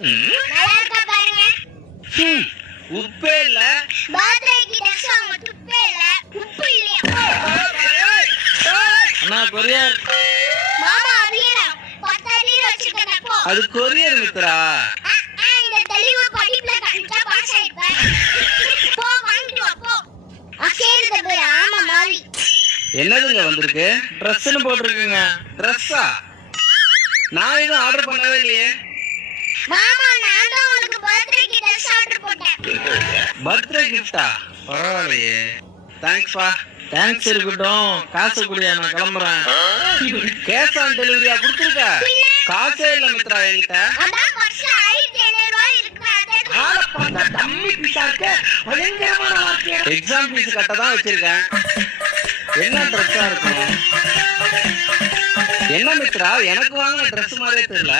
நல்லா இருக்கா பாருங்க. உப்பே இல்ல. பர்த்டேக்கு ட்ரெஸ் வாங்க துப்பே இல்ல. உப்பு இல்லையா? அண்ணா கொரியர். மாமா அரியரா 10 அரியர் வச்சிருக்கேன் போ. அது கொரியர் மித்ரா. இந்த தெளிவு படிப்புல கரெக்ட்டா பாஸ் ஆயிட்டேன். போ வாங்கிட்டு வா போ. அசேர்த பேர் ஆமா மாவி. என்னதுங்க வந்திருக்கு? ட்ரெஸ்னு போட்டுருக்குங்க. ட்ரெஸ்ஸா? நான் எதுவும் ஆர்டர் பண்ணவே இல்லையே. மாமா நான் தான் உங்களுக்கு பர்த்டேக்கு ட்ரெஸ் ஆர்டர் போட்டேன். பர்த்டே கிஃப்டா? பரவாயில்லையே. தேங்க்ஸ்ப்பா. தேங்க்ஸ் இருக்கட்டும். காசு குடியா, நான் கிளம்புறேன். கேஷ் ஆன் டெலிவரியா கொடுத்துருக்க? காசே இல்ல மித்ரா என்கிட்ட. அதான் பர்ஸ்ல 1500 ரூபாய் இருக்கு. அத தம்மி பிசாக்க பயங்கரமான வார்த்தை. எக்ஸாம் ஃபீஸ் கட்ட தான் வச்சிருக்கேன். என்ன ட்ரெஸ்ஸா இருக்கும்? என்ன மித்ரா எனக்கு வாங்கின ட்ரெஸ் மாதிரியே தெரியல.